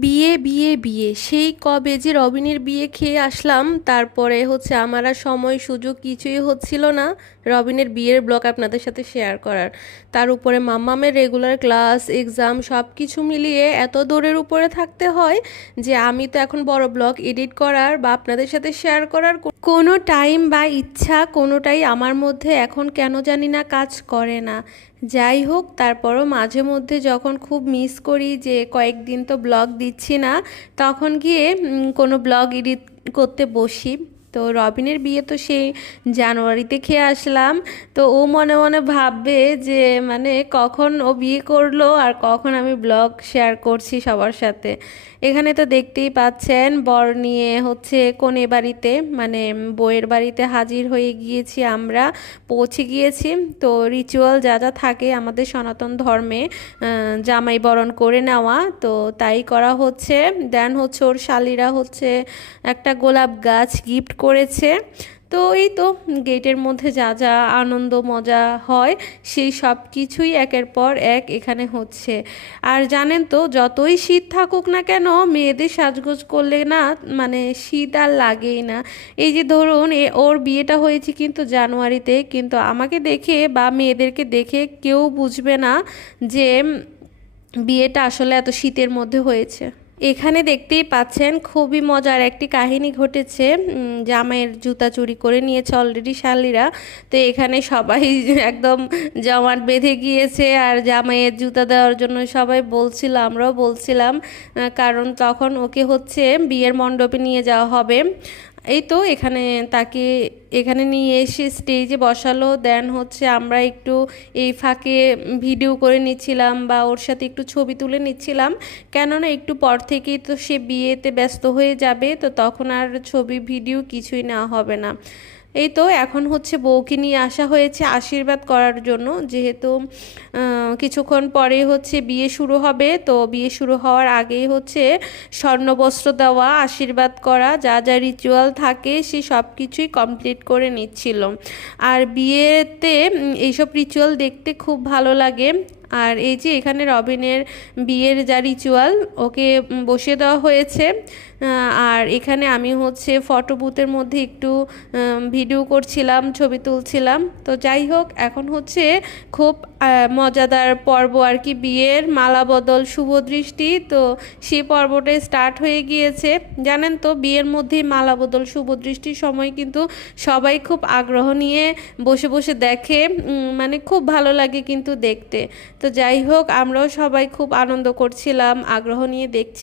বিয়ে বিয়ে বিয়ে সেই কবে যে রবিনের বিয়ে খেয়ে আসলাম, তারপরে হচ্ছে আমার আর সময় সুযোগ কিছুই হচ্ছিল না রবিনের বিয়ের ব্লগ আপনাদের সাথে শেয়ার করার। তার উপরে মাম্মামের রেগুলার ক্লাস এক্সাম সব কিছু মিলিয়ে এত দৌড়ের উপরে থাকতে হয় যে আমি তো এখন বড় ব্লগ এডিট করার বা আপনাদের সাথে শেয়ার করার কোনো টাইম বা ইচ্ছা কোনোটাই আমার মধ্যে এখন কেন জানি না কাজ করে না। যাই হোক, তারপরও মাঝে মধ্যে যখন খুব মিস করি যে কয়েকদিন তো ব্লগ দিচ্ছি না, তখন গিয়ে কোনো ব্লগ এডিট করতে বসি। তো রবিনের বিয়ে তো সেই জানুয়ারিতে খেয়ে আসলাম। তো ও মনে মনে ভাববে যে মানে কখন ও বিয়ে করলো আর কখন আমি ব্লগ শেয়ার করছি সবার সাথে। এখানে তো দেখতেই পাচ্ছেন বর নিয়ে হচ্ছে কনে বাড়িতে মানে বউয়ের বাড়িতে হাজির হয়ে গিয়েছি, আমরা পৌঁছে গিয়েছি। তো রিচুয়াল যা যা থাকে আমাদের সনাতন ধর্মে, জামাই বরণ করে নেওয়া, তো তাই করা হচ্ছে। দেন হচ্ছে ওর শালিরা হচ্ছে একটা গোলাপ গাছ গিফট করেছে। তো এই তো গেটের মধ্যে যা যা আনন্দ মজা হয় সেই সব কিছুই একের পর এক এখানে হচ্ছে। আর জানেন তো, যতই শীত থাকুক না কেন মেয়েদের সাজগোজ করলে না মানে শীত আর লাগেই না। এই যে ধরুন ওর বিয়েটা হয়েছে কিন্তু জানুয়ারিতে, কিন্তু আমাকে দেখে বা মেয়েদেরকে দেখে কেউ বুঝবে না যে বিয়েটা আসলে এত শীতের মধ্যে হয়েছে। এখানে দেখতেই পাচ্ছেন খুবই মজার একটি কাহিনী ঘটেছে। জামাইয়ের জুতা চুরি করে নিয়েছে অলরেডি শালিরা। তো এখানে সবাই একদম জমাট বেঁধে গিয়েছে আর জামাইয়ের জুতা দেওয়ার জন্য সবাই বলছিল, আমরাও বলছিলাম, কারণ তখন ওকে হচ্ছে বিয়ের মণ্ডপে নিয়ে যাওয়া হবে। এই তো এখানে তাকে এখানে নিয়ে এসে স্টেজে বসালো। দেন হচ্ছে আমরা একটু এই ফাঁকে ভিডিও করে নিচ্ছিলাম বা ওর সাথে একটু ছবি তুলে নিচ্ছিলাম, কেননা একটু পর থেকেই তো সে বিয়েতে ব্যস্ত হয়ে যাবে, তো তখন আর ছবি ভিডিও কিছুই নেওয়া হবে না। এই তো এখন হচ্ছে বউকে নিয়ে আসা হয়েছে আশীর্বাদ করার জন্য, যেহেতু কিছুক্ষণ পরে হচ্ছে বিয়ে শুরু হবে। তো বিয়ে শুরু হওয়ার আগেই হচ্ছে স্বর্ণবস্ত্র দেওয়া, আশীর্বাদ করা, যা যা রিচুয়াল থাকে সে সব কিছুই কমপ্লিট করে নিচ্ছিল। আর বিয়েতে এইসব রিচুয়াল দেখতে খুব ভালো লাগে। আর এই যে এখানে রবিনের বিয়ের যা রিচুয়াল ওকে বসিয়ে দেওয়া হয়েছে। আর এখানে আমি হচ্ছে ফটো বুথের মধ্যে একটু ভিডিও করছিলাম, ছবি তুলছিলাম। তো যাই হোক, এখন হচ্ছে খুব মজাদার পর্ব আর কি, বিয়ের মালা বদল শুভ দৃষ্টি। তো সেই পর্বটাই স্টার্ট হয়ে গিয়েছে। জানেন তো, বিয়ের মধ্যেই মালা বদল শুভ দৃষ্টির সময় কিন্তু সবাই খুব আগ্রহ নিয়ে বসে বসে দেখে, মানে খুব ভালো লাগে কিন্তু দেখতে। তো যাই হোক, আমরাও সবাই খুব আনন্দ করছিলাম, আগ্রহ নিয়ে দেখছি।